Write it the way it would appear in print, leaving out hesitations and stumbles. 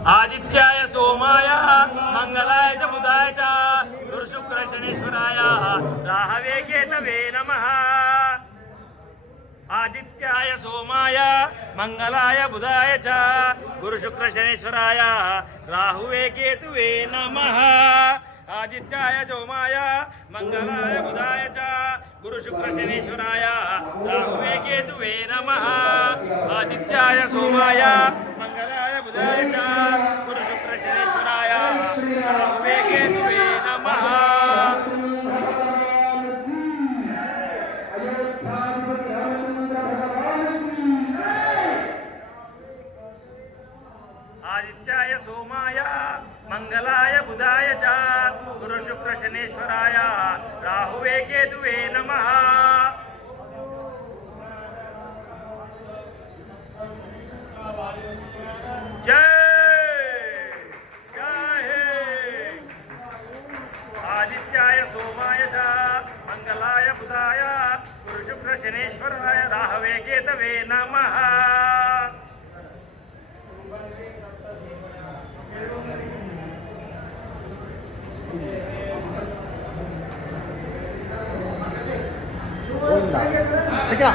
आदित्याय सोमाय मंगलाय च बुधाय च गुरु शुक्र शनीश्वराय राहवे केतवे नमः। आदित्याय सोमाय मंगलाय बुधाय च गुरु शुक्र शनीश्वराय राहुवे केतुवे नमः। आदित्याय सोमाय मंगलाय बुधाय च गुरु शुक्र शनीश्वराय राहुवे केतुवे नमः। आदित्याय सोमाय मंगलाय बुधाय च गुरु शुक्र शनीश्वराय राहुवे केतुवे नमः। आदित्याय सोमाय मंगलाय बुधाय च गुरु शुक्र शनीश्वराय राहुवे केतुवे नमः। जय जय। आदित्याय सोमाय च मंगलाय बुधाय गुरु शुक्र शनीश्वराय राहवे केतवे नमः। Teka.